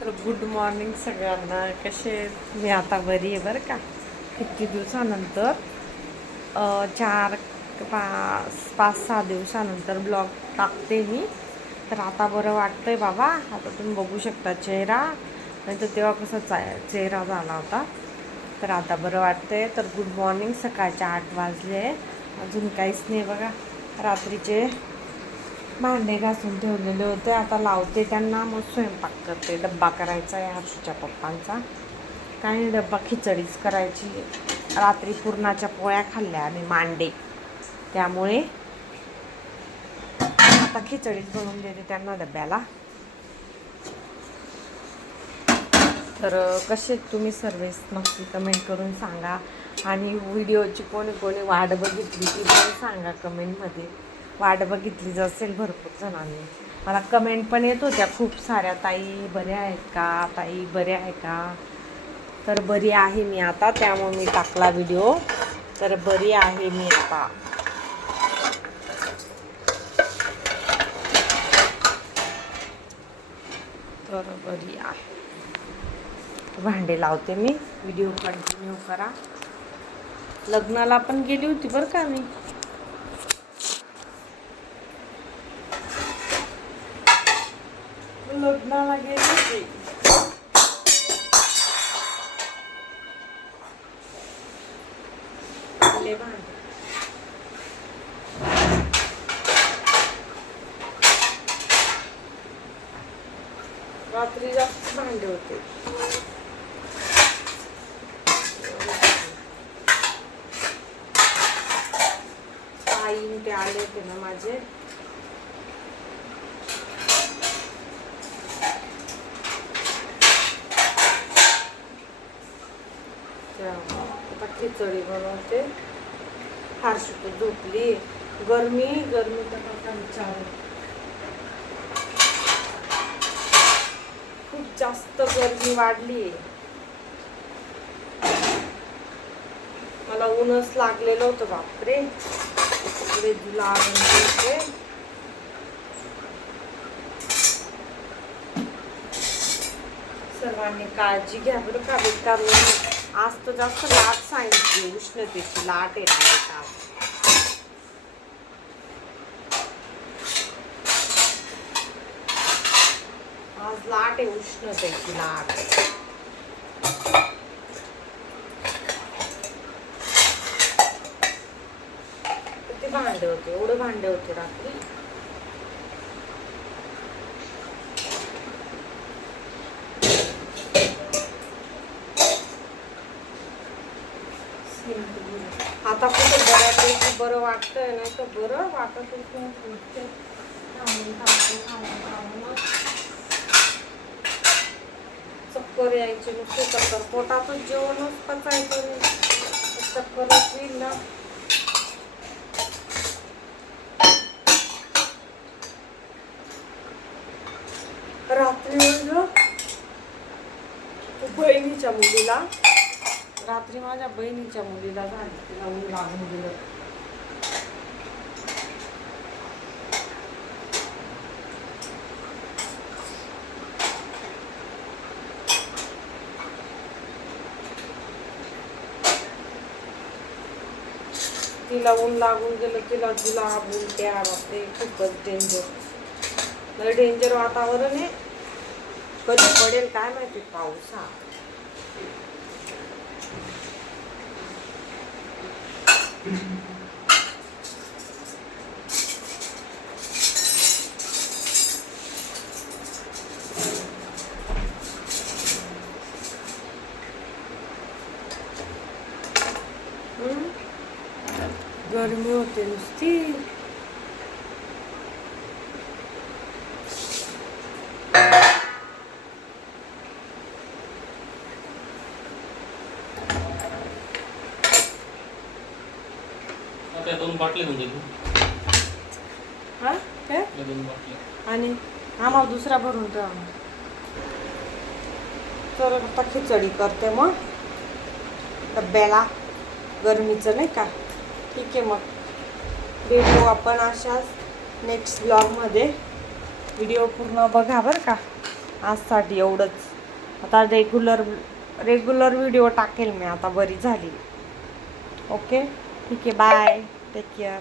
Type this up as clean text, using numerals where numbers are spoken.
तर good morning सगळ्यांना. कसे मी आता बरी आहे बरं का. किती दिवसानंतर 4-5-6 दिवसानंतर ब्लॉग टाकते मी. तर आता बरं वाटतंय बाबा. आता तुम्ही बघू शकता चेहरा, नाही तर तेव्हा कसा चेहरा झाला होता. तर आता बरं वाटतंय. तर गुड मॉर्निंग. सकाळचे 8 वाजले, अजून काहीच नाही बघा. रात्रीचे भांडे घासून ठेवलेले होते, आता लावते त्यांना, मग स्वयंपाक करते. डब्बा करायचा आहे हर्षूच्या पप्पांचा. काही डब्बा खिचडीच करायची. रात्री पुरणाच्या पोळ्या खाल्ल्या आणि मांडे, त्यामुळे आता खिचडीच बनवून देते त्यांना डब्याला. तर कसे तुम्ही सर्वेच नक्की कमेंट करून सांगा. आणि व्हिडिओची कोणी कोणी वाट बघितली ती पण सांगा कमेंटमध्ये. वाट बघितलीच असेल भरपूर जणांनी. मला कमेंट पण येत होत्या खूप साऱ्या, ताई बऱ्या आहेत का, ताई बऱ्या आहे का. तर बरी आहे मी आता, त्यामुळे मी टाकला व्हिडिओ. तर बरी आहे मी आता. तर बरी आहे. भांडे लावते मी. व्हिडिओ कंटिन्यू करा. लग्नाला पण गेली होती बरं का मी. लग्नाला गेली होती. भांडे रात्री जास्त भांडे होते. आई ते आले होते ना माझे. आता खिचडी बनवते. हर्षू तर झोपली. गरमी तर आता विचार, खूप जास्त गरमी वाढली. मला ऊनच लागलेलं होतं बापरे. सर्वांनी काळजी घ्या बरं का. बेकार आज तर जास्त लाट सांगितली, उष्णतेची लाट येणार आहे. आज लाट आहे, उष्णतेची लाट. किती भांडे होते, एवढे भांडे होते रात्री. आता कुठे बऱ्यापैकी बरं वाटतंय, नाही तर बरं वाटत चक्कर यायचे नुसते. चक्कर पोटातच जेवणच पचायचं नाही, चक्करच येईल ना. रात्री बहिणीच्या मुलीला, रात्री माझ्या बहिणीच्या मुलीला झाली, तिला ऊन लागून गेलं. तिला ऊन लागून गेलं, तिला जुलाब, उलट्या, बापरे खूपच डेंजर. डेंजर वातावरण आहे. कधी पडेल काय माहिती पाऊस हा. गरमी होते नुसती. दोन बाटले म्हणजे हा काय, आणि आम्हाला दुसरा भरून ठेवा. तर आता खिचडी करते मग डब्याला, गरमीचं नाही का. ठीक आहे, मग भेटू आपण अशाच नेक्स्ट ब्लॉगमध्ये. व्हिडिओ पूर्ण बघा बरं का. आजसाठी एवढंच. आता रेग्युलर व्हिडिओ टाकेल मी आता बरी झाली. ओके ठीक आहे, बाय, टेक केअर.